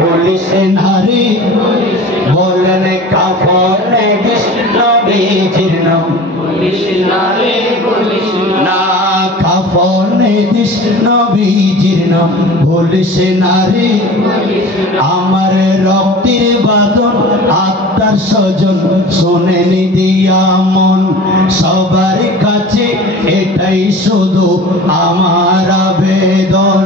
বলিস নারী বলেন কাফনে কৃষ্ণ বীজির নাম না কাফনে কৃষ্ণ বীজির নাম বলিস নারী আমার রক্তের বাদন আত্মার স্বজন শোনেনি দিয়া মন সবার কাছে এটাই শুধু আমার আবেদন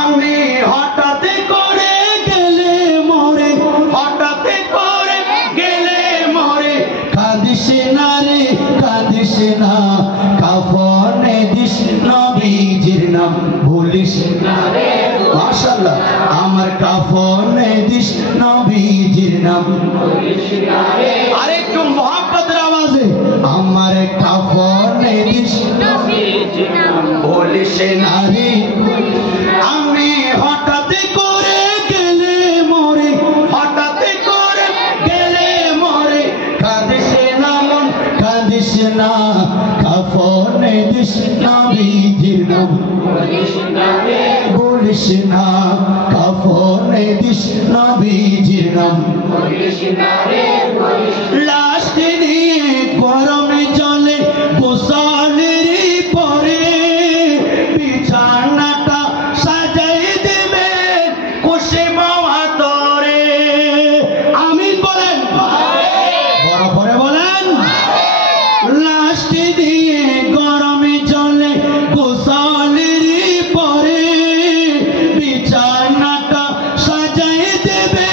আমি হঠাৎ করে গেলে মরে হঠাৎ করে গেলে মরে কাঁদিস না রে কাঁদিস না কাফনে দিস নবীজির নাম ভুলিস না রে মাশাআল্লাহ আমার কাফনে দিস নবীজির নাম ভুলিস না রে আরেকটু মোহাব্বতের আওয়াজে আমার কাফনে দিস নবীজির নাম ভুলিস না রে আমি হঠাৎ করে গেলে মরে হঠাৎ করে গেলে মরে কাঁদিস না মন কাঁদিস না কাফনে দিস নবীজির নাম ভুলিস না রে ভুলিস না কাফনে দিস নবীজির নাম ভুলিস না রে লাশ নিয়ে গরমে জলে গোসলের পরে বিছানাটা সাজাই দেবে খুশি মাওয়া তোরে আমিন বলেন বড় করে বলেন লাশ দিয়ে গরমে জলে গোসলের পরে বিছানাটা সাজাই দেবে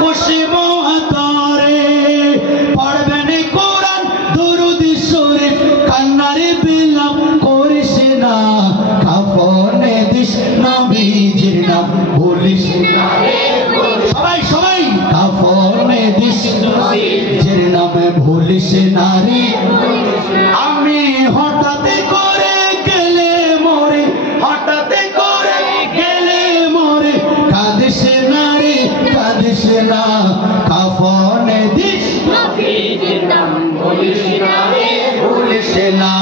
খুশি মাওয়া তোরে পড়বেন কোরআন দুরূদ শরীফ কান্নারে বিলাপ করিস না কাফনে দিস নবীজির নাম ভুলিস না সবাই সবাই কাফনে দিস নবীজির নাম ভুলিস না রে আমি হঠাৎ করে গেলে মরে হঠাৎ করে গেলে মরে কাঁদিস না রে কাঁদিস না কাফনে দিস নবীজির নাম ভুলিস না রে ভুলিস না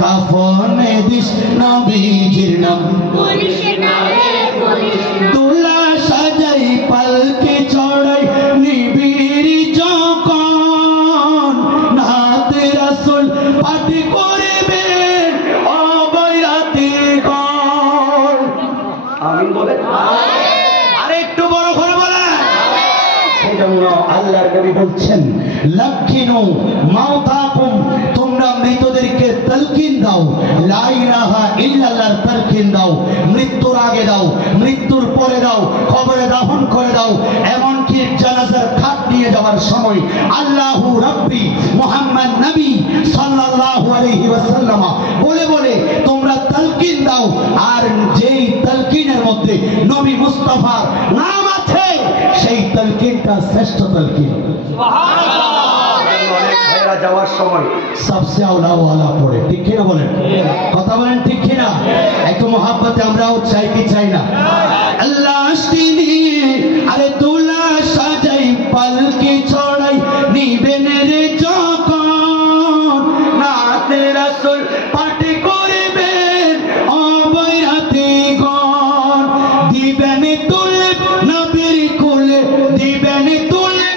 কাফনে দিস নবীজির নাম ভুলিস না রে তুলা সাজাই পালকে চড়াই নিবিড় যখন নাতে রাসূল পাঠ করবেন অবৈরাতে গণ আমিন বলেন আরে একটু বড় করে বলেন সেজন্য আল্লাহর নবী বলছেন লাকিনু মাউতাকুম তোমরা মৃতদেরকে তালকিন দাও লা ইলাহা ইল্লাল্লাহর তালকিন দাও মৃত্যুর আগে দাও মৃত্যুর পরে দাও কবরে দাফন করে দাও এমনকি জানাজার খাট নিয়ে যাওয়ার সময় আল্লাহু রাব্বি মুহাম্মদ নবী সাল্লাল্লাহু আলাইহি ওয়াসাল্লাম বলে বলে তোমরা তালকিন দাও আর যেই তালকিনের মধ্যে নবী মুস্তাফার নাম আছে সেই তালকিনটা শ্রেষ্ঠ তালকিন সুবহানাল্লাহ ভাইরা যাওয়ার সময় সবচেয়ে আওলা ওয়ালা পড়ে ঠিক কিনা বলেন কথা বলেন ঠিক কিনা একটু মোহাব্বতে আমরাও চাই কি চাই না আল্লাহ নিয়ে আরে তুলা সাজাই পালকি ছড়াই নিবেন রে যখন নাতে রাসূল পাঠ করবেন অবৈরাতে গণ দিবেন তুলে নবীর কোলে দিবেন তুলে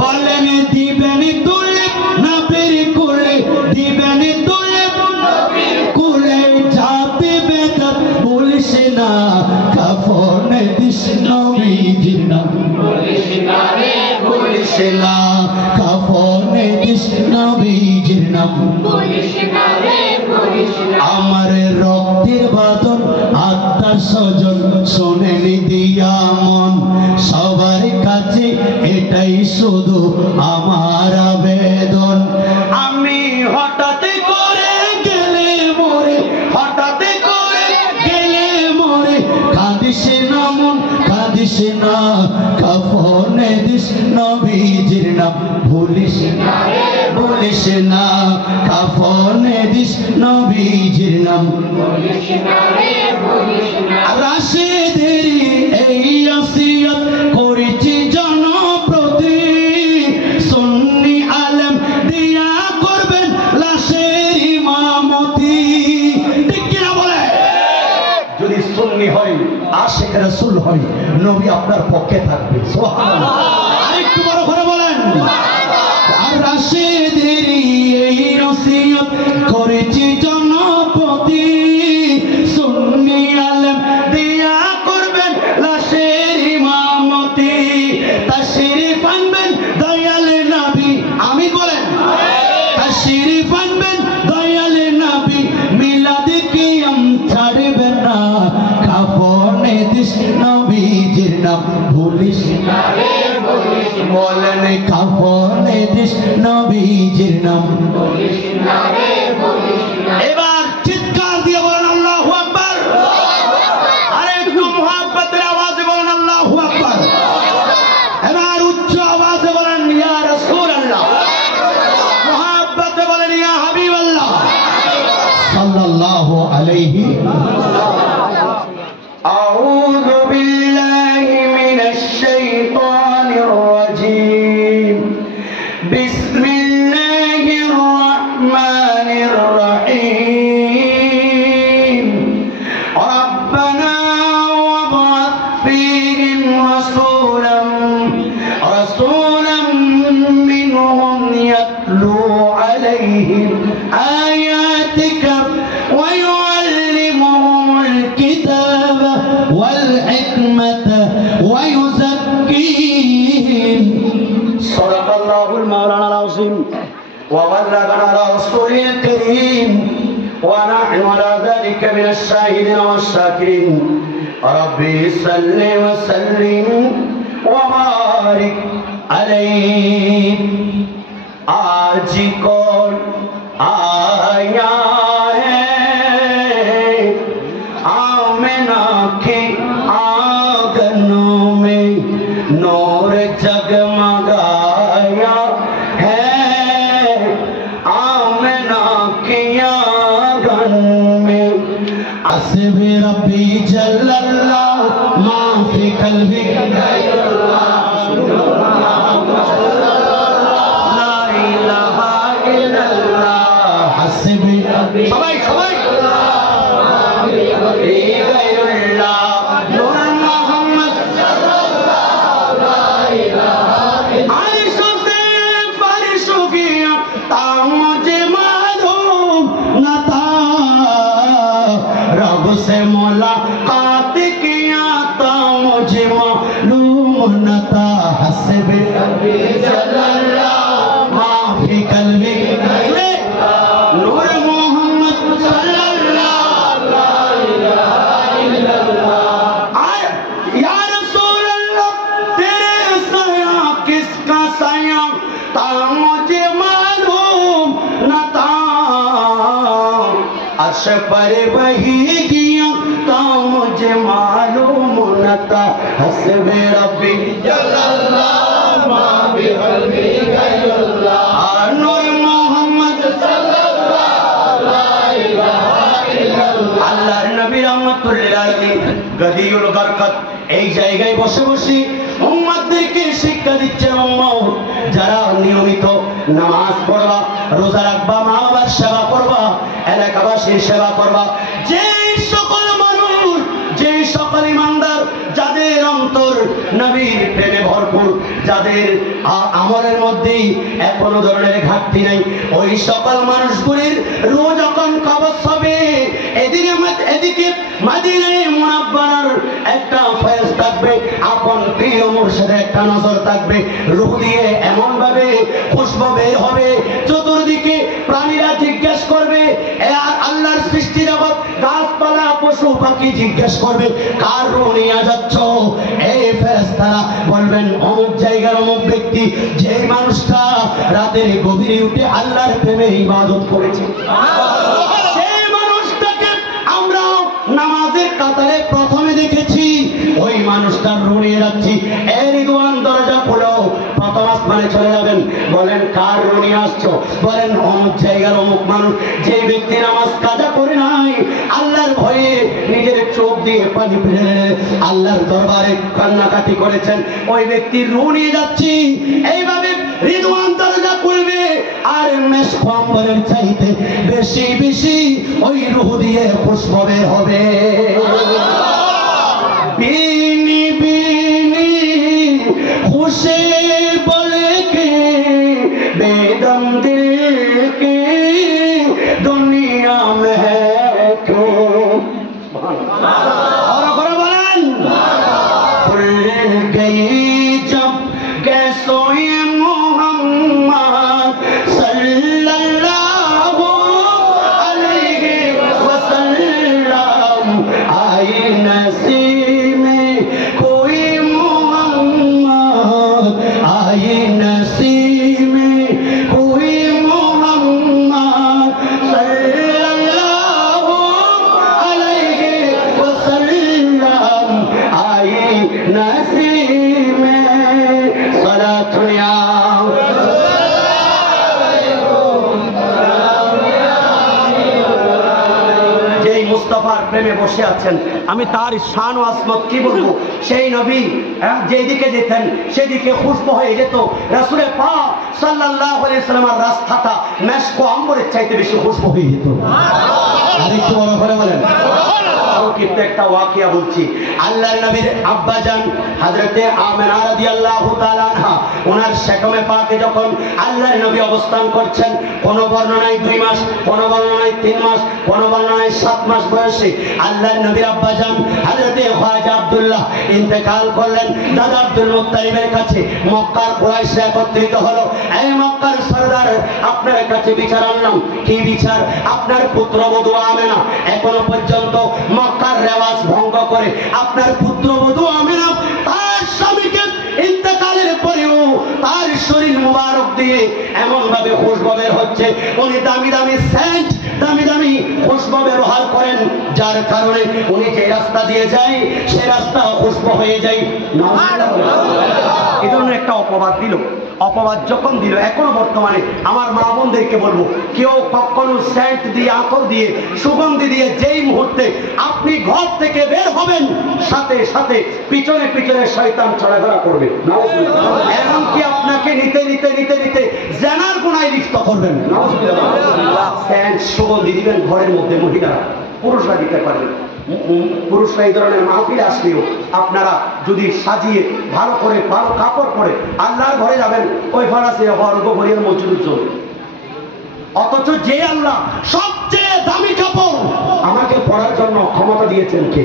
বলেন দিবেন তুলে নবীর কোলে দিবেন তুলে কোলে যাতে বেদত বলিস না কাফনে দিস নবীজির নাম বলিস না রে বলিস না কাফনে দিস নবীজির নাম বলিস না রে বলিস না আমার রক্তের বাদন আত্মার স্বজন শোনেনি দিয়া মন সবার কাছে এটাই শুধু আমার আবেদন আমি হঠাৎ করে গেলে মরে হঠাৎ করে গেলে মরে কাঁদিস না মন কাঁদিস না কাফনে দিস নবীজির নাম ভুলিস না বলিস না কাফনে দিস নবীজির নাম বলিস না রাশেদের এই ওসিয়ত করেছি জনপ্রতি সুন্নি আলেম দিয়া করবেন লাশের ইমামতি ঠিক কিনা বলে যদি যদি সুন্নি হয় আশিক রাসূল হয় নবী আপনার পক্ষে থাকবে সুবহানাল্লাহ আরেকটু বড় করে বলেন আর রাশিদের এই নসিহত করেছি জনপতি সুন্নি আলেম দিয়া করবেন লাশের ইমামতি তাশরীফ আনবেন দয়াল নবী আমি বলেন তাশরীফ আনবেন দয়াল নবী মিলাদ কিয়াম ছাড়বেন না কাফনে দিস নবীজির নাম ভুলিস না রে ভুলিস বলেন কাফনে দিস নবীজির নাম ভুলিস না রে ভুলিস না এবার চিৎকার দিয়ে বলেন আল্লাহু আকবার আরে একটু মুহাব্বতের আওয়াজে বলেন আল্লাহু আকবার এবার উচ্চ আওয়াজে বলেন ইয়া রাসূলুল্লাহ মুহাব্বতে বলেন ইয়া হাবিবাল্লাহ সাল্লাল্লাহু আলাইহি আউযু বিল্লাহি মিনাশ শাইতানির রাজীম বিসমিল্লাহির রহমানির রহিম রব্বানা ওয়াবআথ ফীহিম রাসূলাম মিনহুম ইয়াতলু আলাইহিম আয়াতিকা ওয়া ইউআল্লিমুহুমুল কিতাবা ওয়াল হিকমাতা ওয়া ইউযাক্কিহিম সাদাকাল্লাহুল মাওলানা আল-আযীম ওয়া বাল্লাগানা রাসূলুল কারীম ওয়া নাহনু আলা যালিকা মিনাশ শাহিদিন ওয়াশ শাকিরিন রাব্বি সাল্লি ওয়া সাল্লিম ওয়া বারিক আলাইহি आज कौन आया है आमिना के आंगनों में नूर जगमगाया है आमिना के आंगन में अस्बी रब्बी जल्लल्लाह मा फी कल्बी সবাই সবাই रब से मुलाकात किया तो मुझे मालूम न था हस्बी जल्लल्लाह माफी कल्बी नूर मोहम्मद सल्लल्लाहु अलैहि वसल्लम या रसूल अल्लाह तेरे साया किसका साया ता मुझे मालूम न था अर्श पर वही किया ता मुझे मालूम न था हस्बी रब्बी जल्लल्लाहु मा बिक़ल्बी गैरुल्लाह नूर मोहम्मद আল্লাহর নবী রাহমাতুল লিল আলামিন গদিউল বরকত এই জায়গায় বসে বসে উম্মতদেরকে শিক্ষা দিচ্ছেন উম্মত যারা নিয়মিত নামাজ পড়বা রোজা রাখবা মা বাবার সেবা করবা এলাকাবাসীর সেবা করবা যে সকল মানুষ যে সকল ইমানদার যাদের অন্তর নবীর প্রেমে ভরপুর যাদের আমলের মধ্যে কোনো ধরনের ঘাটতি নাই ওই সকল মানুষগুলির রোজ যখন কবর হবে এদিকে মদিনায়ে মুনাওয়ারার একটা ফয়েজ থাকবে আপন প্রিয় মুর্শিদের একটা নজর থাকবে রূহ দিয়ে এমন ভাবে খুশবু বের হবে চতুর্দিকে প্রাণীরা জিজ্ঞেস করবে আল্লাহর সৃষ্টি জগৎ গাছপালা পশু পাখি জিজ্ঞেস করবে কার রূহ নিয়ে যাচ্ছ এই ফেরেশতারা বলবেন অমুক জায়গার অমুক ব্যক্তি যে মানুষটা রাতের গভীরে উঠে আল্লাহর প্রেমে ইবাদত করেছে সেই মানুষটাকে আমরা নামাজের কাতারে প্রথমে দেখেছি ওই মানুষটার রূহ নিয়ে যাচ্ছি এই রিদওয়ান দরজা খুলো প্রথম আসমানে চলে যাবেন বলেন কার রূহ নিয়ে আসছো বলেন অমুক জায়গার অমুক মানুষ যে ব্যক্তি নামাজ কাজা করে নাই আল্লাহর ভয়ে নিজের চোখ দিয়ে পানি ফেলে আল্লাহর দরবারে কান্নাকাটি করেছেন, ওই ব্যক্তির রূহ নিয়ে যাচ্ছি। এইভাবে রিদওয়ান দরজা খুলবে আর মেশক আম্বরের চাইতে বেশি বেশি ওই রূহ দিয়ে পুষ্প বের হবে। বিনি বিনি খুশি বলে কে বেদম দিল की दुनिया में है क्यों। और बोलें खुल गई जब गैसोए मोहम्मद सल्लल्लाहु अलैहि वसल्लम आई नसीब में कोई मोहम्मद आई नसीब में कोई মুস্তাফার প্রেমে বসে আছেন, আমি তার শান ও আজমত কি বলবো। সেই নবী যেদিকে যেতেন সেদিকে খুশবু হয়ে যেত। রাসূলে পাক সাল্লাল্লাহু আলাইহি ওয়াসাল্লামের রাস্তাটা মেশক আম্বরের চাইতে বেশি খুশবু হয়ে যেত। আরেকটু বড় করে বলেন। কিন্তু একটা ওয়াকিয়া বলছি, আল্লাহর নবীর আব্বাজান হযরতে আমেনা রাদিয়াল্লাহু তাআলা আনহা ওনার শেকমে পাকে যখন আল্লাহর নবী অবস্থান করছেন, কোন বর্ণনায় 2 মাস, কোন বর্ণনায় 3 মাস, কোন বর্ণনায় 7 মাস বয়সে আল্লাহর নবীর আব্বাজান হযরতে খাজা আব্দুল্লাহ ইন্তেকাল করলেন। দাদা আব্দুল মুত্তালিবের কাছে মক্কার কুরাইশরা একত্রিত হলো। এই মক্কার সরদার, আপনার কাছে বিচার আনলাম। কি বিচার? আপনার পুত্রবধূ আমেনা এখনো পর্যন্ত মক্কার রেওয়াজ ভঙ্গ করে আপনার পুত্রবধূ আমেনা তার স্বামীকে ইন্তেকালের পরেও তার শরীর মুবারক দিয়ে এমন ভাবে খুশবু বের হচ্ছে, উনি দামি দামি সেন্ট, দামি দামি খুশবু ব্যবহার করেন, যার কারণে উনি যে রাস্তা দিয়ে যায় সে রাস্তা খুশবু হয়ে যায়। এই ধরনের একটা অপবাদ দিল। অপবাদ যখন দিল, এখনো বর্তমানে আমার মা বোনদেরকে বলবো, কেউ কখনো সেন্ট দিয়ে, আতর দিয়ে, সুগন্ধি দিয়ে যেই মুহূর্তে আপনি ঘর থেকে বের হবেন, সাথে সাথে পিছনে পিছনে শয়তান চলাফেরা করবে। এমনকি আপনাকে নিতে নিতে নিতে নিতে জানার গুনায় লিপ্ত করবেন। সেন্ট সুগন্ধি দিবেন ঘরের মধ্যে, মহিলারা, পুরুষরা দিতে পারবেন। পুরুষরা এই ধরনের মাহফিলে আসলেও আপনারা যদি সাজিয়ে ভালো করে ভালো কাপড় পরে আল্লাহর ঘরে যাবেন, ওই ফারাসে হওয়ার গোবরিয়ার মজুর জন্য। অথচ যে আল্লাহ সবচেয়ে দামি কাপড় আমাকে পরার জন্য ক্ষমতা দিয়েছেন কে?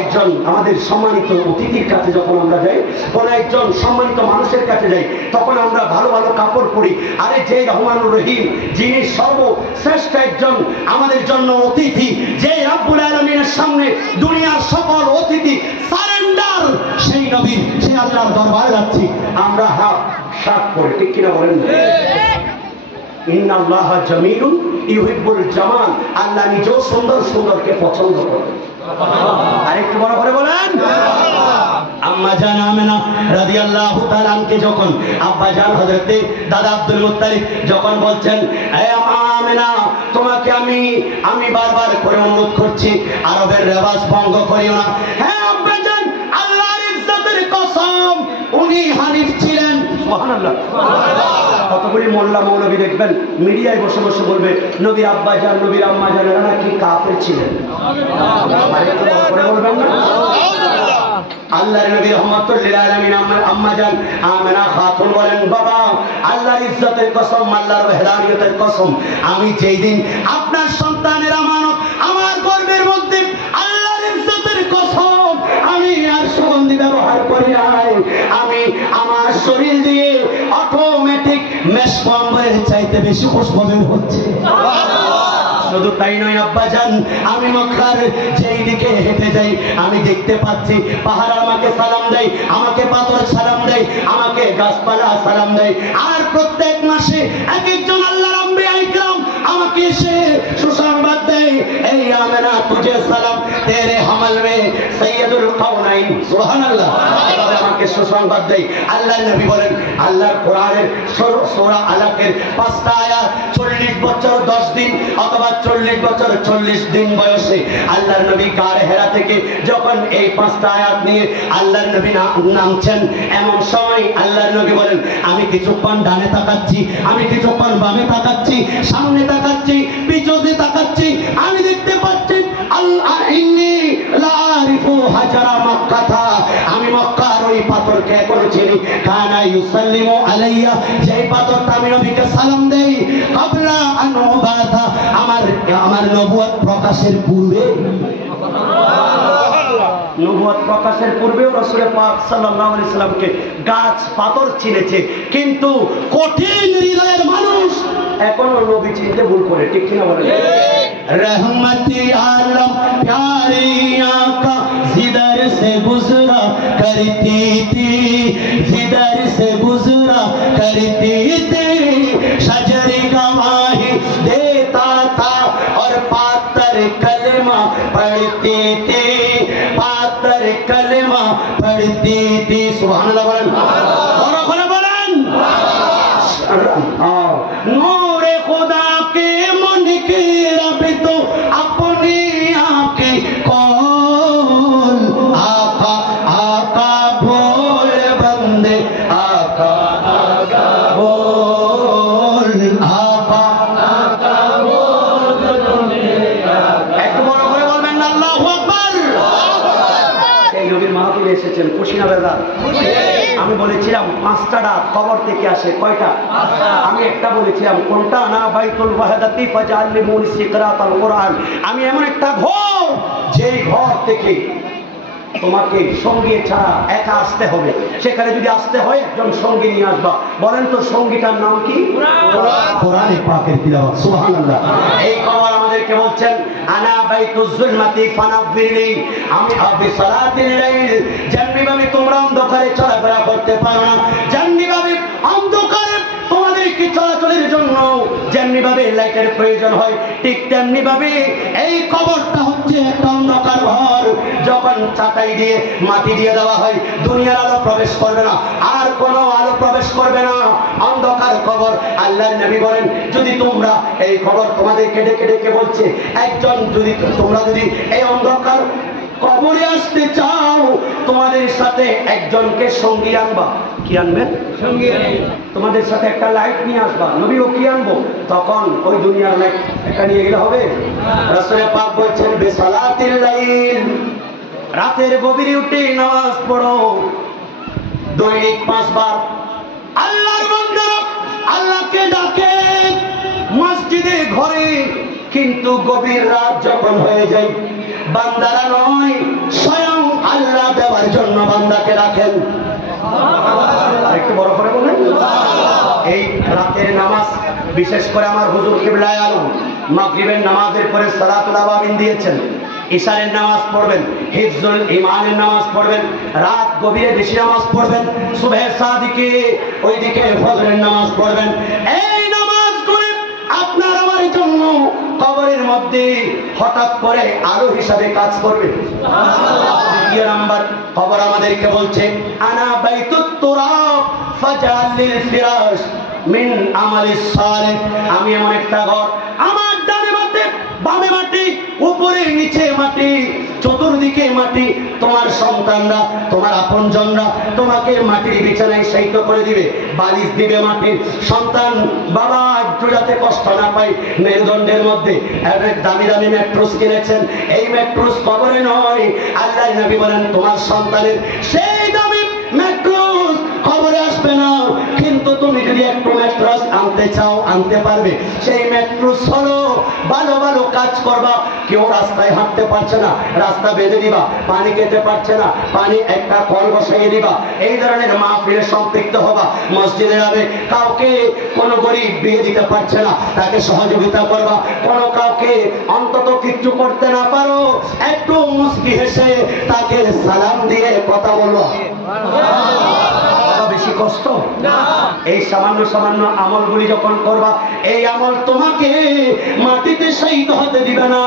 একজন আমাদের সম্মানিত অতিথির কাছে যখন আমরা যাই, কোন একজন সম্মানিত মানুষের কাছে যাই, তখন আমরা ভালো ভালো কাপড় পরি। আরে যে রহমানুর রহিম, যিনি সর্বশ্রেষ্ঠ একজন আমাদের জন্য অতিথি, যে রাব্বুল আলামিনের সামনে দুনিয়ার সকল অতিথি সারেন্ডার, সেই নবী, সেই আল্লাহর দরবারে যাচ্ছি আমরা হাফ শার্ট পরে, ঠিক কিনা বলেন? ইন্নাল্লাহা জামিলুন ইউহিব্বুল জামাল, আল্লাহ নিজেও সুন্দর সুন্দরকে পছন্দ করেন। আরেকটু বড় করে বলেন। আম্মা জান আমেনা রাদিয়াল্লাহু তাআলা আনকে যখন আব্বা জান হযরতে দাদা আব্দুল মুত্তালিব যখন বলছেন, হে আম্মা আমেনা, তোমাকে আমি বারবার করে অনুরোধ করছি, আরবের রেওয়াজ ভঙ্গ করিও না। হ্যাঁ আব্বা জান, আল্লাহর ইজ্জতের কসম, উনি হানিফ ছিলেন। সুবহানাল্লাহ। কতগুলি মোল্লা মৌলবী দেখবেন মিডিয়ায় বসে বসে বলবে, নবীর আব্বা জান, নবীর আম্মা জান এরা নাকি কাফের ছিলেন। বলবেন না? আল্লাহর নবী রাহমাতুল লিল আলামিন আম্মা জান আমেনা খাতুন বলেন, বাবা, আল্লাহর ইজ্জতের কসম, আল্লাহর ওয়াহদানিয়তের কসম, আমি যেই দিন আপনার সন্তানের আমানত আমার গর্ভের মধ্যে, আল্লাহর ইজ্জতের কসম, আমি আর সুগন্ধি ব্যবহার করি নাই, আমি আমার শরীর দিয়ে অটোমেটিক মেশক আম্বরের চাইতে বেশি খুশবু বের হচ্ছে। শুধু তাই নয় আব্বাজান, আমি মক্কার যেই দিকে হেঁটে যাই আমি দেখতে পাচ্ছি পাহাড় আমাকে সালাম দেয়, আমাকে পাথর সালাম দেয়, আমাকে গাছপালা সালাম দেয়, আর প্রত্যেক মাসে এক একজন আল্লাহর আম্বিয়া ইকরাম আমাকে এসে সুসংবাদ দেয়, ऐ आमिना तुझे सलाम तेरे हमल में सैयदुल कौनाइन सुभान अल्लाह। এভাবে আমাকে সুসংবাদ দেই। আল্লাহর নবী বলেন, আল্লাহর কোরআনের সূরা আলাকের 5টা আয়াত 40 বছর 10 দিন অথবা 40 বছর 40 দিন বয়সে আল্লাহর নবী গারে হেরা থেকে যখন এই 5টা আয়াত নিয়ে আল্লাহর নবী নামছেন, এমন সময় আল্লাহর নবী বলেন, আমি কিছুক্ষণ ডানে তাকাচ্ছি, আমি কিছুক্ষণ বামে তাকাচ্ছি, সামনে তাকাচ্ছি, পিছনে তাকাচ্ছি, আমি দেখতে পাচ্ছি আল্লাহ ইন্নী লা আরিফু হাজারা মক্কা, আমি মক্কার ওই পাথরকে এখনো চিনি। কানা ইউসাল্লিমু আলাইয়া, যেই পাথরটা আমি নবীকে সালাম দেই কাবলা আন উবাদা, আমার নবুয়ত প্রকাশের পূর্বে, নবুয়ত প্রকাশের পূর্বেও রাসূল পাক সাল্লাল্লাহু আলাইহি সাল্লামকে গাছ পাথর চিনেছে, কিন্তু কঠিন হৃদয়ের মানুষ এখনো নবী চিনতে ভুল করে, ঠিক কিনা বলেন? रहमती आलम प्यारी आका जिधर से गुजरा करती थी, जिधर से गुजरा करती थी, शजरी गवाही देता था और पातर कलमा पढ़ती थी, पातर कलमा पढ़ती थी। सुभान अल्लाह बोलें, नूरे खुदा के मन की रब तो अपनी आंखें खोल, आका आका बोल बंदे, आका आका बोल, आका आका बोल, एक बड़ा করে বলবেন না আল্লাহু আকবার। এই নবীর মাহফিলে এসেছেন কুশিনাবেদা, আমি বলেছিলাম 5টা ডাক কবর থেকে আসে, কয়টা? আমি একটা বলেছিলাম, কোনটা? না বাইতুল ওয়াহদাতি ফাজাল্লিমুল সিকরাতাল কোরআন। আমি এমন একটা ঘর, যেই ঘর থেকে তোমাকে সঙ্গী ছাড়া একা আসতে হবে, সেখানে যদি আসতে হয় একজন সঙ্গী নিয়ে আসবা। বলেন তো সঙ্গীটার নাম কি? কোরআনে পাকের তিলাওয়াত। সুবহানাল্লাহ। এই কবর আমাদেরকে বলছেন, আনা বাইতুজ যুলমাতি ফানাব্বিরনি, আমি আবি সালাতিল লাইল, যেমনিভাবে তোমরা অন্ধকারে চলাফেরা করতে পারো না, যেমনিভাবে অন্ধকারে তোমাদেরকে চলাচলের জন্য যেমনিভাবে লাইটের প্রয়োজন হয়, ঠিক তেমনিভাবে এই কবরটা হচ্ছে একটা অন্ধকার ঘর। যখন চাটাই দিয়ে মাটি দিয়ে দেওয়া হয়, দুনিয়ার আলো প্রবেশ করবে না, আর কোনো আলো প্রবেশ করবে না, অন্ধকার কবর। আল্লাহর নবী বলেন, যদি তোমরা এই খবর তোমাদেরকে ডেকে ডেকে বলছে, একজন যদি তোমরা যদি এই অন্ধকার কবরে আসতে চাও, তোমাদের সাথে একজনকে সঙ্গী আনবা। কি আনবেন? সঙ্গী। তোমাদের সাথে একটা লাইট নিয়ে আসবা। নবী ও কি আনবো? তখন ওই দুনিয়ার লাইট একটা নিয়ে গেলে হবে? রাসূল পাক বলছেন, বিসালাতিল লাইল, রাতের গভীরে উঠে নামাজ পড়ো, দৈনিক 5 বার। আল্লাহর বান্দারা আল্লাহকে ডাকে মসজিদে ঘরে, কিন্তু গভীর রাত যখন হয়ে যায়, বান্দারা নয়, স্বয়ং আল্লাহ দেওয়ার জন্য বান্দাকে রাখেন। একটু বড় করে বলেন। এই রাতের নামাজ বিশেষ করে আমার হুজুর কিবলায়ে আলম মাগরিবের নামাজের পরে সালাতুল আওয়াবিন দিয়েছেন, ইশারের নামাজ পড়বেন, হিফজুল ইমানের নামাজ পড়বেন, রাত গভীরে বেশি নামাজ পড়বেন, সুবহের সাদিকে ওইদিকে ফজরের নামাজ পড়বেন। এই নামাজ করে আপনার আমার জন্য কবরের মধ্যে হঠাৎ করে আলো হিসাবে কাজ করবে। দ্বিতীয় নাম্বার, কবর আমাদেরকে বলছে, আনা বাইতুত তুরাব ফাজালিল ফিরাশ মিন আমালিস সালেহ, আমি এমন একটা ঘর, আমার ডানে মাটি বামে মাটি, উপরে নিচে মাটি, চতুর্দিকে মাটি। তোমার সন্তানরা, তোমার আপনজনরা তোমাকে মাটির বিছানায় শায়িত করে দিবে, বালিশ দিবে মাটির। সন্তান বাবা একটু যাতে কষ্ট না পায়, মেরুদণ্ডের মধ্যে দামি দামি ম্যাট্রেস কিনেছেন, এই ম্যাট্রেস কবরে নয়। আল্লাহর নবী বলেন, তোমার সন্তানের সেই দামি ম্যাট্রেস কবরে আসবে না, কিন্তু তুমি যদি একটু ম্যাট্রেস আনতে চাও আনতে পারবে। সেই ম্যাট্রেস হলো ভালো ভালো কাজ করবা। কেউ রাস্তায় হাঁটতে পারছে না, রাস্তা বেঁধে দিবা, পানি খেতে পারছে না, পানি একটা কল বসাইয়ে দিবা। এই ধরনের মাহফিলে সম্পৃক্ত হবা। মসজিদে যাবে, কাউকে কোনো গরিব বিয়ে দিতে পারছে না, তাকে সহযোগিতা করবা। কোনো কাউকে অন্তত কিচ্ছু করতে না পারো, একটু মুস্কি হেসে তাকে সালাম দিয়ে কথা বলবা। বেশি কি কষ্ট না? এই সামান্য সামান্য আমলগুলি যখন করবা, এই আমল তোমাকে মাটিতে শায়িত হতে দিবে না।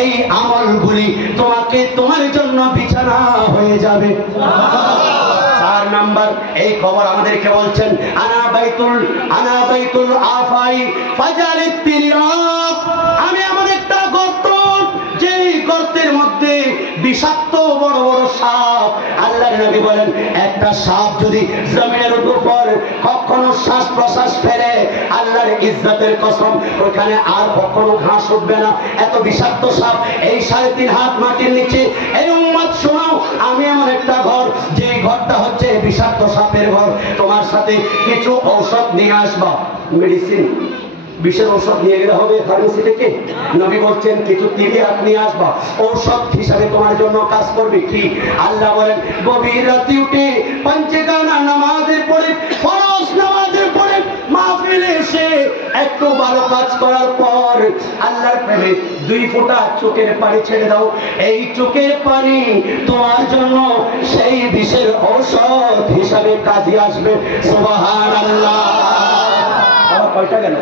এই আমলগুলি তোমাকে তোমার জন্য বিছানা হয়ে যাবে। 4 নাম্বার এই খবর আমাদেরকে বলছেন, আনা বাইতুল আফাই ফাজালিত তিরিয়াব। আমি এমন একটা গর্ত, যে গর্তের মধ্যে বিষাক্ত বড় বড় সাপ। আল্লাহর নবী বলেন, একটা সাপ যদি জমিনের উপর কখনো শ্বাস প্রশ্বাস ফেলে, আল্লাহর ইজ্জতের কসম ওখানে আর কখনো ঘাস উঠবে না, এত বিষাক্ত সাপ। এই 3.5 হাত মাটির নিচে। এই উম্মত শোনাও, আমি এমন একটা ঘর, যে ঘরটা হচ্ছে বিষাক্ত সাপের ঘর। তোমার সাথে কিছু ঔষধ নিয়ে আসবা, মেডিসিন, বিষের ঔষধ নিয়ে গেলে হবে ফার্মেসি থেকে? নবী বলছেন কিছু তিরিয়াত নিয়ে আসবা, ঔষধ হিসাবে তোমার জন্য কাজ করবে। কি? আল্লাহ বলেন, গভীর রাতে উঠে পাঞ্চেগানা নামাজের পরে, ফরজ নামাজের পরে মাহফিলে এসে একটু ভালো কাজ করার পর আল্লাহর প্রেমে 2 ফোঁটা চোখের পানি ছেড়ে দাও। এই চোখের পানি তোমার জন্য সেই বিষের ঔষধ হিসাবে কাজে আসবে। সুবহানাল্লাহ। আবার কয়টা গেল?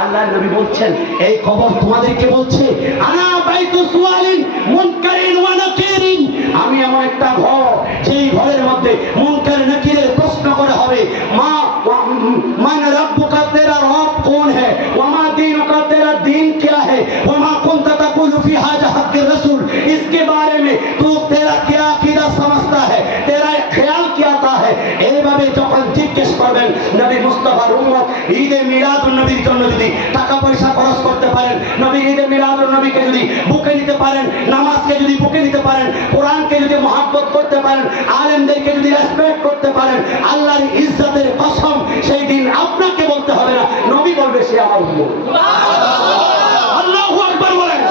আল্লাহ নবী বলছেন, এই খবর তোমাদেরকে বলছে, আনা বাইতু সুআলিন মুনকারিন ওয়া নাকিরিন। আমি এমন একটা ঘর, যেই ঘরের মধ্যে মুনকার নাকিরের প্রশ্ন করা হবে। মান রব্বুকা, তেরা রব कौन है, ওয়া মা দীনুকা, তেরা दीन क्या है, ওয়া মা কুনতা তাকুলু ফি হাজা হক রাসূল, इसके बारे में तू तेरा क्या अकीदा समझता है, तेरा ख्याल क्या आता है। এইভাবে যখন জিজ্ঞেস করবেন, নবী মুস্তাফার উম্মত ঈদে মিলাদুন নবীর জন্য যদি টাকা পয়সা খরচ করতে পারেন, নবীর ঈদে মিলাদুন নবীকে যদি বুকে নিতে পারেন, নামাজকে যদি বুকে নিতে পারেন, কোরআনকে যদি মহব্বত করতে পারেন, আলেমদেরকে যদি রেসপেক্ট করতে পারেন, আল্লাহর ইজ্জতের কসম সেই দিন আপনাকে বলতে হবে না, নবী বলবে সে আমার উম্মত। আল্লাহু আকবার বলেন।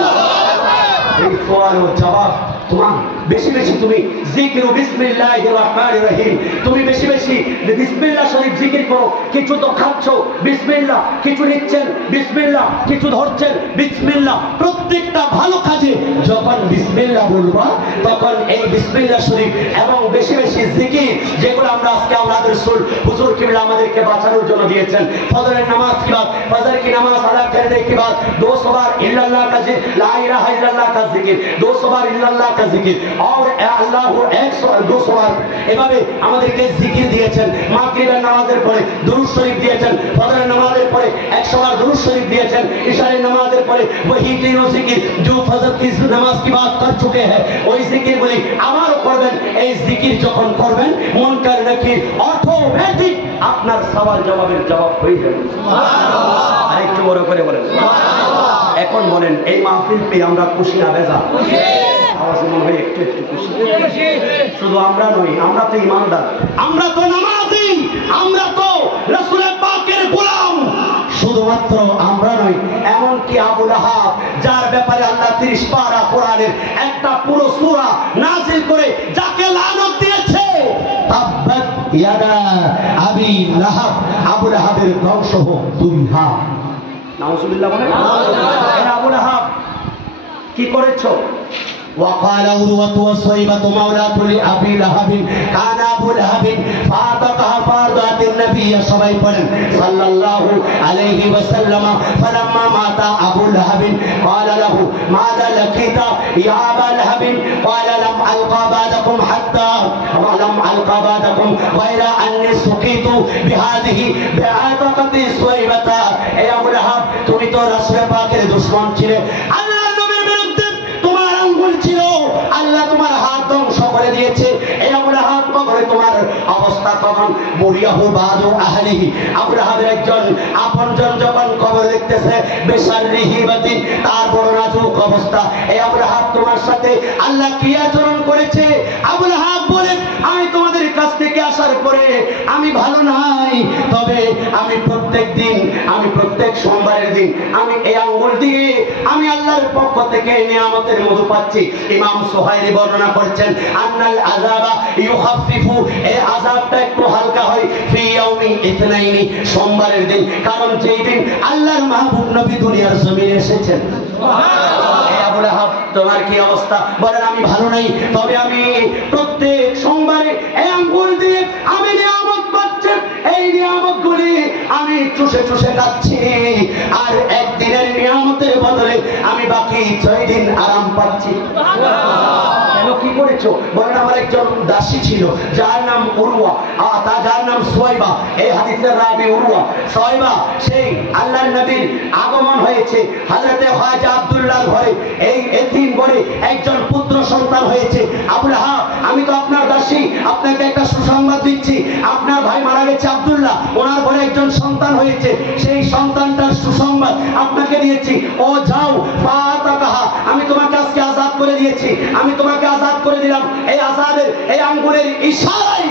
এই সওয়াল ও জবাব তোমার বেশি বেশি তুমি জিকির বিসমিল্লাহির রহমানির রহিম, তুমি বেশি বেশি বিসমিল্লাহ শরীফ জিকির করো। কিছু তো খাচ্ছ, বিসমিল্লাহ, কিছু নিচ্ছেন, বিসমিল্লাহ, কিছু ধরছেন, বিসমিল্লাহ। প্রত্যেকটা ভালো কাজে যখন বিসমিল্লাহ বলবা, তখন এই বিসমিল্লাহ শরীফ এবং বেশি বেশি জিকির, যেগুলো আমরা আজকে আমাদের রাসূল হুজুর কিবলা আমাদেরকে বাঁচানোর জন্য দিয়েছেন। ফজরের নামাজ কি বাত, ফজর की नमाज अदा करने के बाद 200 बार इल्लल्लाह का जिक्र, ला इलाहा इल्लल्लाह का जिक्र, 200 बार इल्लल्लाह का जिक्र और আল্লাহু 200 বার এভাবে আমাদেরকে জিকির দিয়েছেন। মাগরিবের নামাজের পরে দুরূদ শরীফ দিয়েছেন, ফজরের নামাজের পরে 100 বার দুরূদ শরীফ দিয়েছেন, ইশারের নামাজের পরে वही तीनों जिक्र जो फजर की नमाज की बात कर चुके हैं, ওই জিকির বলি আবারও করবেন। এই জিকির যখন করবেন, মুনকার নাকির অটোমেটিক আপনার সওয়াল জবাবের জবাব হয়ে যাবে। সুবহানাল্লাহ। আরেকটু বড় করে বলেন সুবহানাল্লাহ। এখন বলেন, এই মাহফিল পেয়ে আমরা খুশি না বেজা? খুশি। আওয়াজ মনে হয় একটু একটু খুশি। শুধু আমরা নই, আমরা তো ইমানদার, আমরা তো নামাজি, আমরা তো রাসূলের পাকের গোলাম। শুধুমাত্র আমরা নই, এমনকি আবু লাহাব, যার ব্যাপারে আল্লাহ 30 পারা কোরআনের একটা পুরো সূরা নাযিল করে যাকে লানত দিয়েছে, তাব্বাত ইয়াদা আবি লাহাব, আবু লাহাবের ধ্বংস হোক 2 হাত। নাউজুবিল্লাহ বলেন। এই আবু লাহাব কি করেছো? وقال عروة وصيبة مولاة لأبي لهب كان أبو لهب فأعتقها فأرضعت النبي صلى الله عليه وسلم فلما مات أبو لهب قال له ماذا لقيت يا أبا لهب قال لم ألقى بعدكم حتى ولم ألقى بعدكم غير أني سقيت بهذه بعتقة صيبة। يا أبو لهب তুমি তো রাসূলের পাকের দুশমন ছিলে, আল্লাহ নবীর বিরুদ্ধে তোমার আঙ্গুল ছিল, আল্লাহ তোমার হাত ধ্বংস করে দিয়েছে। এই আবু লাহাব কবরে তোমার অবস্থা তখন বুরিয়াহু বাদু আহলিহি, আবু লাহাবের একজন আপনজন যখন কবর দেখতেছে, বেশাররিহি বাতিন, তার বড় নাজুক অবস্থা। এই আবু লাহাব তোমার সাথে আল্লাহ কি আচরণ করেছে? আবু লাহাব বলে, আমি তোমাদের কাছ থেকে আসার পরে আমি ভালো নাই, তবে আমি প্রত্যেক দিন, আমি প্রত্যেক সোমবারের দিন আমি এই আঙ্গুল দিয়ে আমি আল্লাহর পক্ষ থেকে নিয়ামতের মধু পাচ্ছি। ইমাম সুহাইরি বর্ণনা করছেন, আন্নাল আযাবা ইউখাফফিফু, এই আযাবটা একটু হালকা হয় ফি ইয়াউমি ইতনাইনি, সোমবারের দিন, কারণ যেই দিন আল্লাহর মাহবুব নবী দুনিয়ার জমিনে এসেছেন। সুবহানাল্লাহ। এই আবু লাহাব তোমার কি অবস্থা? বলেন আমি ভালো নাই, তবে আমি প্রত্যেক সোমবারে এই আঙ্গুল দিয়ে চুষে চুষে খাচ্ছি, আর একদিনের নিয়ামতের বদলে আমি বাকি 6 দিন আরাম পাচ্ছি। কেন, কি করেছো? বলেন আমার একজন দাসী ছিল যার নাম উরওয়া, যার নাম সুয়াইবা। এই হাদিসের রাবি উরওয়া। সুয়াইবা সেই আল্লাহর নবীর আগমন হয়েছে হযরতে খাজা আব্দুল্লাহর ঘরে, এই এতিম ঘরে একজন পুত্র সন্তান হয়েছে। আবুল আহাব, আমি তো আপনার দাসী, আপনাকে একটা সুসংবাদ দিচ্ছি, আপনার ভাই মারা গেছে আব্দুল্লাহ, ওনার ঘরে একজন সন্তান হয়েছে, সেই সন্তানটার সুসংবাদ আপনাকে দিয়েছি। ও যাও, ফাতাকাহা, আমি তোমাকে আজকে আজাদ করে দিয়েছি, আমি তোমাকে আজাদ করে দিলাম। এই আজাদের, এই আঙ্গুলের ইশারায়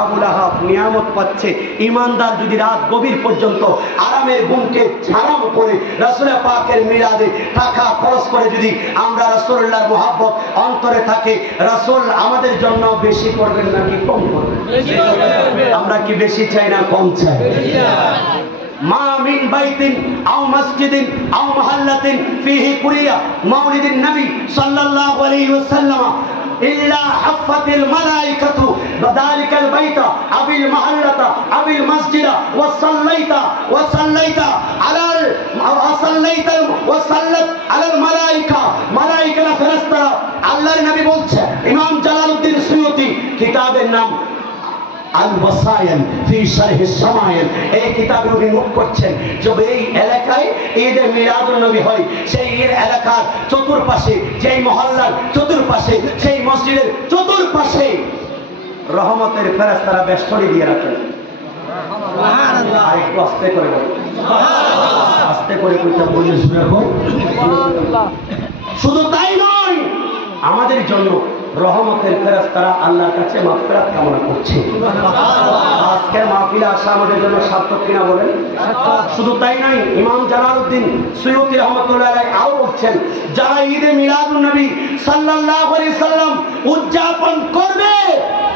আবুল আহাব নিয়ামত পাচ্ছে। ইমানদার যদি রাত গভীর পর্যন্ত আরামের গুণকে হারাম করে রাসূল পাকের মিলাদে টাকা খরচ করে যদি আমরা রাসূলুল্লাহর মুহাব্বত অন্তরে থাকে, রাসূল আমাদের জন্য বেশি করবেন নাকি কম করবেন? আমরা কি বেশি চাই না কম চাই? মা মিন বাইতিন আও মসজিদিন আও মুহাল্লাতিন ফিহি কুরিয়া মাউলিদিন নবী সাল্লাল্লাহু আলাইহি ওয়াসাল্লাম إلا حفت الملائكة ذلك البيت أو المحلة أو المسجد وصليت على الملائكة ملائكة فرشتة الله النبي বলছে। ইমাম জালালউদ্দিন সুয়ুতি কিতাবের নাম আল ওয়াসায়েল ফি শারহ শামায়েল, এই কিতাবে উনি নোট করছেন যে এই এলাকায় ঈদে মিলাদুন নবী হয়, সেই ঈদ এলাকার চতুর্পাশে, যেই মহল্লার চতুর্পাশে, সেই মসজিদের চতুর্পাশে রহমতের ফেরেশতারা বেষ্টনী দিয়ে রাখেন। সুবহানাল্লাহ। আর একটু আস্তে করে বলুন, সুবহানাল্লাহ। আস্তে করে কইটা বলে শুনে রাখো। সুবহানাল্লাহ। শুধু তাই নয়, আমাদের জন্য রহমতের ফেরেশতারা আল্লাহর কাছে মাগফিরাত কামনা করছে। আজকের মাহফিলে আসা আমাদের জন্য সার্থক কিনা বলেন? শুধু তাই নয়, ইমাম জালালউদ্দিন সুয়ুতি রাহমাতুল্লাহ আলাইহি আরো বলছেন, যারা ঈদে মিলাদুন নবী সাল্লাল্লাহু আলাইহি সাল্লাম উদযাপন করবে,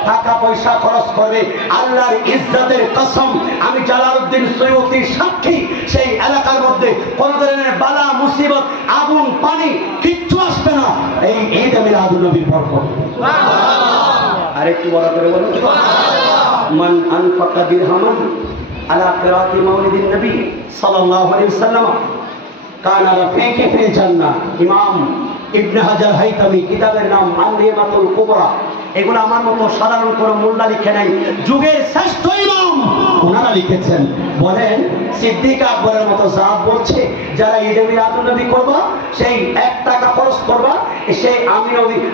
টাকা পয়সা খরচ করবে, আল্লাহর ইজ্জতের কসম, আমি জালালউদ্দিন সুয়ুতি সাক্ষী, সেই এলাকার মধ্যে কোন ধরনের বালা মুসিবত, আগুন, পানি কিচ্ছু আসবে না এই ঈদে মিলাদুন নবীর বরকত। সুবহানাল্লাহ। আরেকটু বড় করে বলুন, সুবহানাল্লাহ। মান আনফাকা দিরহামান আলা কিরাতি মাউলিদিন নবী সাল্লাল্লাহু আলাইহি ওয়াসাল্লাম কানা রাফিকি ফিল জান্নাহ। ইমাম ইবনে হাজার হাইতামি কিতাবের নাম আন-নিমাতুল কুবরা। এগুলো আমার মতো সাধারণ কোনো মোল্লা লিখে নাই, যুগের শ্রেষ্ঠ ইমাম ওনারা লিখেছেন। বলেন, সিদ্দিক আকবরের মতো জাত বলছে, যারা ঈদে মিলাদুন নবী করবা, সেই 1 টাকা খরচ করবা, সেই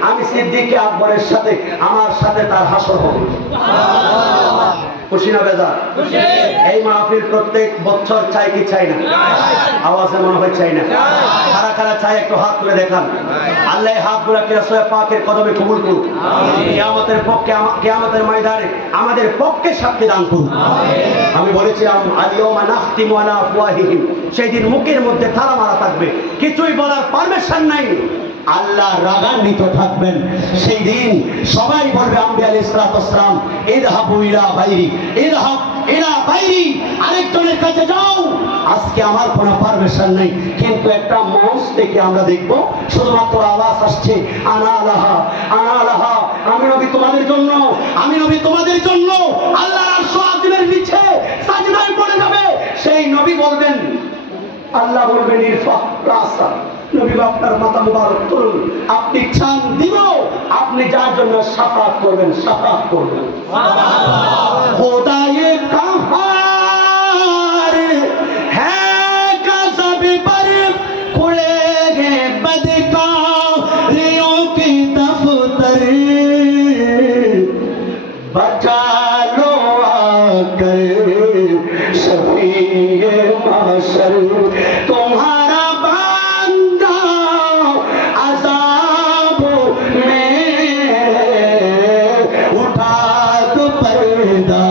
আমি সিদ্দিক আকবরের সাথে, আমার সাথে তার হাসর হবে। সুবহানাল্লাহ। খুশি না বেজার? খুশি। এই মাহফিল প্রত্যেক বছর চাই কি চাই না? আওয়াজে মনে হয় চাই না। কারা কারা চাই একটু হাত তুলে দেখান। আল্লাহ হাতগুলোকে রাসূল পাকের কদমে কবুল করুন। কিয়ামতের পক্ষে, কিয়ামতের ময়দানে আমাদের পক্ষে সাক্ষী দান করুন। আমি বলেছিলাম আল-ইয়াওমা নাখতিমু আলা আফওয়াহিহিম, সেই দিন মুখের মধ্যে তালা মারা থাকবে, কিছুই বলার পারমিশন নাই, আল্লাহ রাগান্বিত থাকবেন। সেই দিন সবাই বলবে আম্বিয়া আলাইহিস সালাতু ওয়াস সালাম, ইযহাবু ইলা গায়রি, ইযহাব ইলা গায়রি, আরেকজনের কাছে যাও, আজকে আমার কোনো পারমিশন নেই। কিন্তু একটা মঞ্চ থেকে আমরা দেখব শুধুমাত্র আওয়াজ আসছে, আনা লাহা, আনা লাহা, আমি নবী তোমাদের জন্য, আমি নবী তোমাদের জন্য। আল্লাহর আরশ আজিমের নিচে সাজদায় পড়ে যাবে, সেই নবী বলবেন, আল্লাহ বলবেন ইরফা রাসা, নবী আপনার মাথা মুবারক তুলুন, আপনি চান দিব, আপনি যার জন্য শাফাত করবেন, শাফাত করবেন। সুবহানাল্লাহ। খোদায়ে কাহার হ্যাঁ গজব पर खुलेंगे बदकारियों के दफ्तर, बचा लो आकर शफीए महशर, तुम्हारा बांदा अज़ाबों में उठा दो पर्दा,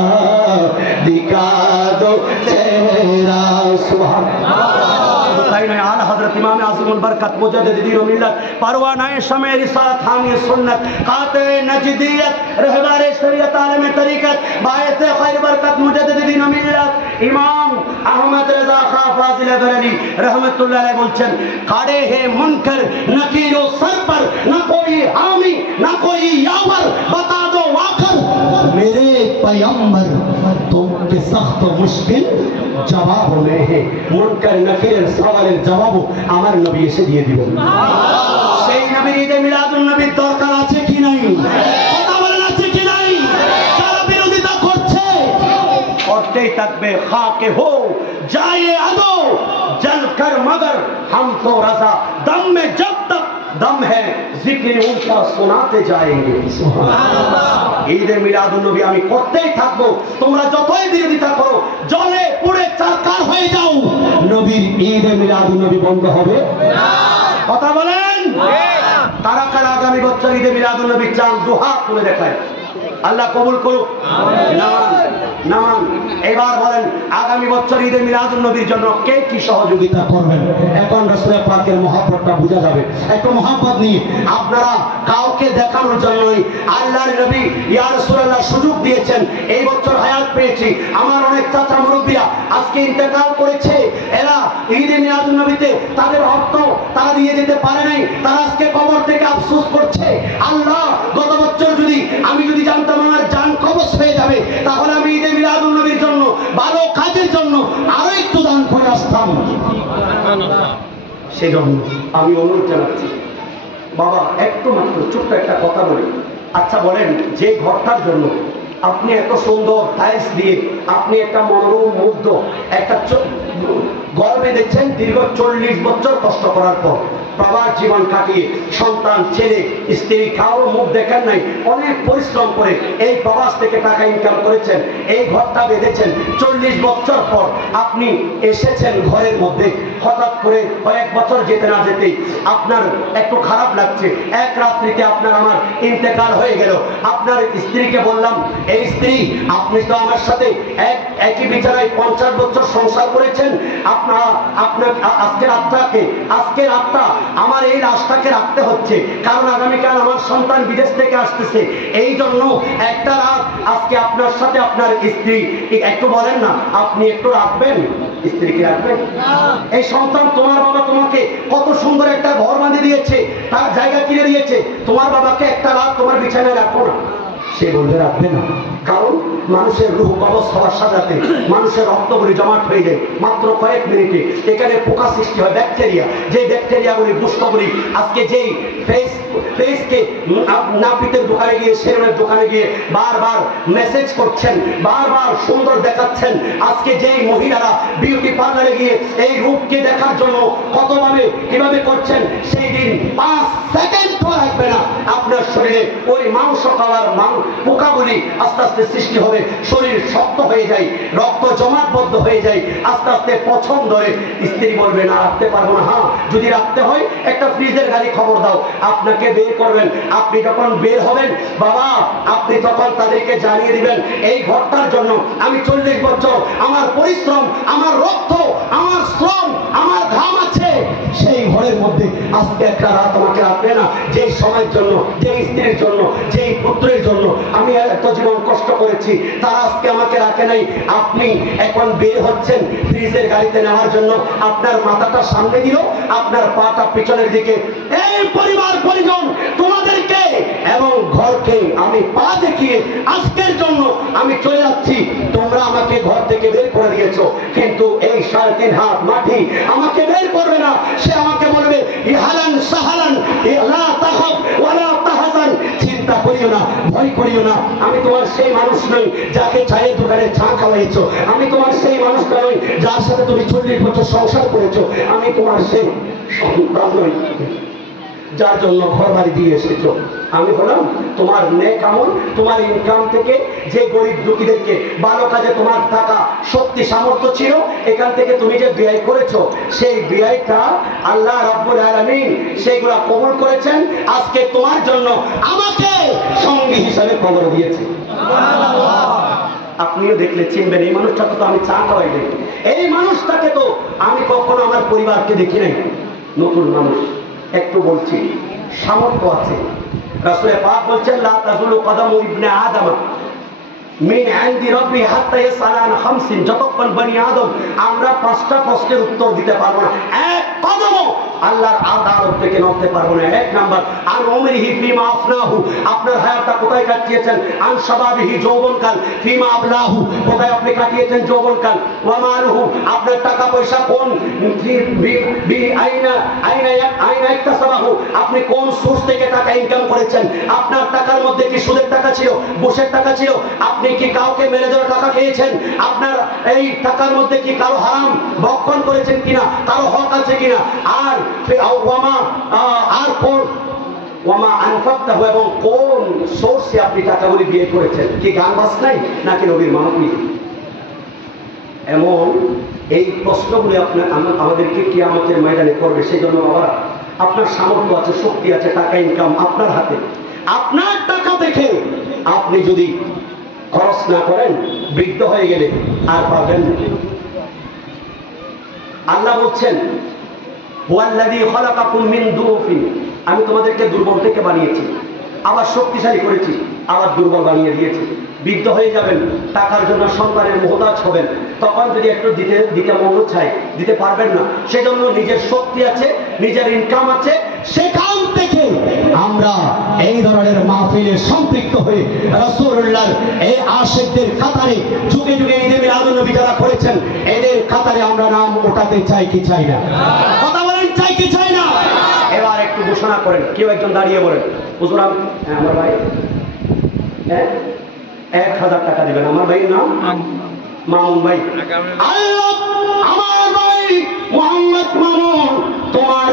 दिखा दो चेहरा। सुभान आला हजरत इमाम आज़िमुल बरकत मुजद्दिद दीन व मिल्लत, परवानाए शमे रिसालत हामी सुन्नत, काते नजदियत, रहबारे शरीयत, आलमे तरीकत, बायत खैर बरकत मुजद्दिद दीन व मिल्लत इमाम अहमद रज़ा खां फाजिल बरेली रहमतुल्लाह अलैह बोलছেন, खड़े हैं मुनकर नकीरो सर पर, न कोई हामी न कोई यावर, बता दो वाकर मेरे पैगंबर तुम कि सख्त मुश्किल जवाब में है मुनकर नकीरेर सवालेर जवाबও আমার নবী এসে দিয়ে দিবেন সেই নবীর ঈদে মিলাদুন নবীর দরকার আছে কি নাই কথা বলেন আছে কি নাই যারা বিরোধিতা করছে করতেই থাকবে খাকে হো जाए अदो जल कर मगर हम तो रजा दम में जब तक दम है जिक्र उनका सुनाते जाएंगे ঈদে মিলাদুন নবী আমি করতেই থাকবো তোমরা যতই বিরোধিতা করো জলে পুড়ে চারকার হয়ে যাও নবীর ঈদে মিলাদুন নবী বন্ধ হবে না কথা বলেন কারা কারা আগামী বছর ঈদে মিলাদুন নবী চান দুহাত তুলে দেখায় আল্লাহ কবুল করুক নামান নামান এবার বলেন আগামী বছর ঈদে মিলাদুন নবীর জন্য কে কি সহযোগিতা করবেন এখন রাসূল পাকের মহব্বতটা বোঝা যাবে একটু মহব্বত নিয়ে আপনারা কাউকে দেখানোর জন্যই আল্লাহর নবী ইয়া রাসূলুল্লাহ সুযোগ দিয়েছেন এই বছর হায়াত পেয়েছি আমার অনেক চাচা মুরব্বিরা আজকে ইন্তেকাল করেছে এরা ঈদে মিলাদুন নবীতে তাদের হক তারা দিয়ে যেতে পারে নাই তারা আজকে কবর থেকে আফসোস করছে আল্লাহ গত বছর আমি যদি জানতাম আমার জান কবজ হয়ে যাবে তাহলে আমি ঈদে মিলাদুন নবীর জন্য ভালো কাজের জন্য আরো একটু দান করে আসতাম সেজন্য আমি অনুরোধ জানাচ্ছি বাবা একটু মাত্র ছোট্ট একটা কথা বলি আচ্ছা বলেন যে ঘরটার জন্য আপনি এত সুন্দর টাইলস দিয়ে আপনি একটা মনোরম মুগ্ধ একটা ঘর বেঁধেছেন দীর্ঘ 40 বছর কষ্ট করার পর প্রবাস জীবন কাটিয়ে সন্তান ছেলে স্ত্রী কারো মুখ দেখেন নাই অনেক পরিশ্রম করে এই প্রবাস থেকে টাকা ইনকাম করেছেন এই ঘরটা বেঁধেছেন 40 বছর পর আপনি এসেছেন ঘরের মধ্যে হঠাৎ করে কয়েক বছর যেতে না যেতেই আপনার একটু খারাপ লাগছে এক রাত্রিতে আপনার আমার ইন্তেকাল হয়ে গেল আপনার স্ত্রীকে বললাম এই স্ত্রী আপনি তো আমার সাথে একই বিছানায় 50 বছর সংসার করেছেন আপনার আজকের আত্মা আমার এই লাশটাকে রাখতে হচ্ছে কারণ আগামীকাল আমার সন্তান বিদেশ থেকে আসতেছে এই জন্য একটা রাত আজকে আপনার সাথে আপনার স্ত্রী একটু বলেন না আপনি একটু রাখবেন স্ত্রীকে রাখবেন এই সন্তান তোমার বাবা তোমাকে কত সুন্দর একটা ঘর বাঁধে দিয়েছে তার জায়গা কিনে দিয়েছে তোমার বাবাকে একটা রাত তোমার বিছানায় রাখো না সে বলবে রাখবে না কারণ মানুষের রূহ কবজ হওয়ার সাথে মানুষের রক্তগুলি জমাট হয়ে যায় মাত্র কয়েক মিনিটে এখানে পোকা সৃষ্টি হয় ব্যাকটেরিয়া যে ব্যাকটেরিয়াগুলি দুষ্টগুলি আজকে যেই ফেসকে নাপিতের দোকানে গিয়ে সেরুনের দোকানে গিয়ে বারবার মেসেজ করছেন বারবার সুন্দর দেখাচ্ছেন আজকে যেই মহিলারা বিউটি পার্লারে গিয়ে এই রূপকে দেখার জন্য কতভাবে কিভাবে করছেন সেই দিন 5 সেকেন্ড রাখবে না আপনার শরীরে ওই মাংস খাওয়ার পোকাগুলি আস্তে আস্তে সৃষ্টি হবে শরীর শক্ত হয়ে যায় রক্ত জমাটবদ্ধ হয়ে যায় আস্তে আস্তে পছন্দ ধরে স্ত্রী বলবে না রাখতে পারবো না হ্যাঁ যদি রাখতে হয় একটা ফ্রিজের গাড়ি খবর দাও আপনাকে বের করবেন আপনি যখন বের হবেন বাবা আপনি তখন তাদেরকে জানিয়ে দিবেন এই ঘরটার জন্য আমি 40 বছর আমার পরিশ্রম আমার রক্ত আমার শ্রম আমার ঘাম আছে সেই ঘরের মধ্যে আজকে একটা রাত আমাকে রাখবে না যেই সময়ের জন্য যেই স্ত্রীর জন্য যেই পুত্রের জন্য আমি এত জীবন কষ্ট করেছি তারা আজকে আমাকে রাখে নাই আপনি এখন বের হচ্ছেন ফ্রিজের গাড়িতে নেওয়ার জন্য আপনার মাথাটা সামনে দিল আপনার পাটা পিছনের দিকে এই পরিবার পরিজন তোমাদেরকে এবং ঘরকে আমি পা দেখিয়ে আজকের জন্য আমি চলে যাচ্ছি তোমরা আমাকে ঘর থেকে বের করে দিয়েছো কিন্তু এই 3.5 হাত মাটি আমাকে বের করবে না সে আমাকে বলবে ইহালান সাহালান লা তাখাফ ওয়ালা তাহজান চিন্তা করিও না ভয় করিও না আমি তোমার সেই মানুষ নই যাকে চায়ের দোকানে চা খাওয়াইছো আমি তোমার সেই মানুষটা নই যার সাথে তুমি 40 বছর সংসার করেছো আমি তোমার সেই সন্তান নই যার জন্য ঘর বাড়ি দিয়ে এসেছো আমি বললাম তোমার নেক আমল তোমার ইনকাম থেকে যে গরিব দুঃখীদেরকে ভালো কাজে তোমার টাকা শক্তি সামর্থ্য ছিল এখান থেকে তুমি যে ব্যয় করেছো সেই ব্যয়টা আল্লাহ রাব্বুল আলামিন সেইগুলা কবুল করেছেন আজকে তোমার জন্য আমাকে সঙ্গী হিসাবে কবর দিয়েছে আপনিও দেখলে চিনবেন এই মানুষটাকে তো আমি চা খাওয়াই দেখি এই মানুষটাকে তো আমি কখনো আমার পরিবারকে দেখি নাই নতুন মানুষ একটু বলছি সামর্থ্য আছে রাসূল পাক বলছেন লা তাযুলু কদামু ইবনে আদম মিন ইনদি রাব্বি হাত্তা ইয়াসআলান 50 যতক্ষণ বনি আদম আমরা 5টা প্রশ্নের উত্তর দিতে পারবো না এক কদমও আল্লাহর আদালত থেকে নড়তে পারবো না। এক নাম্বার, আন উমরিহি ফিমা আফনাহু, আপনার হায়াতটা কোথায় কাটিয়েছেন? আন শাবাবিহি, যৌবনকাল, ফিমা আবলাহু, কোথায় আপনি কাটিয়েছেন যৌবনকাল? ওয়া মালুহু, আপনার টাকা পয়সা কোন আইনা ইকতাসাবাহু, আপনি কোন সোর্স থেকে টাকা ইনকাম করেছেন? আপনার টাকার মধ্যে কি সুদের টাকা ছিল, ঘুষের টাকা ছিল? আপনি কি কাউকে মেরে ধরে টাকা খেয়েছেন? আপনার এই টাকার মধ্যে কি কারো হারাম ভক্ষণ করেছেন কিনা, কারো হক আছে কিনা? আর কোন ওয়ামা আনফাকতাহু, এবং কোন সোর্সে আপনি টাকাগুলি বিয়ে করেছেন? কি গান বাজনাই নাকি নবীর মাহফিল? এমন এই প্রশ্নগুলি আমাদেরকে কিয়ামতের ময়দানে করবে। সেই জন্য বাবারা, আপনার সামর্থ্য আছে, শক্তি আছে, টাকা ইনকাম আপনার হাতে। আপনার টাকা দেখে আপনি যদি খরচ না করেন, বৃদ্ধ হয়ে গেলে আর পাবেন না। আল্লাহ বলছেন, হুয়াল্লাযী খালাকাকুম মিন দুরুফিন, আমি তোমাদেরকে দুর্বল থেকে বানিয়েছি, আবার শক্তিশালী করেছি, আবার দুর্বল বানিয়ে দিয়েছি। বৃদ্ধ হয়ে যাবেন, টাকার জন্য সন্তানের মুহতাজ হবেন, তখন যদি একটু দিতে মন চায়, দিতে পারবেন না। সেজন্য নিজের শক্তি আছে, নিজের ইনকাম আছে, সেখান থেকে আমরা এই ধরনের মাহফিলে সম্পৃক্ত হয়ে রাসূলুল্লাহর এই আশিকদের কাতারে যুগে যুগে ঈদে মিলাদুন নবী যারা করেছেন, এদের কাতারে আমরা নাম ওঠাতে চাই কি চাই না? কথা বলেন, চাই কি চাই না? এবার একটু ঘোষণা করেন, কেউ একজন দাঁড়িয়ে বলেন, হুজুর আমার ভাই 1000 টাকা দিবেন। আমার ভাইয়ের নাম মামুন ভাই। আল্লাহ, আমার ভাই মোহাম্মদ মামুন, তোমার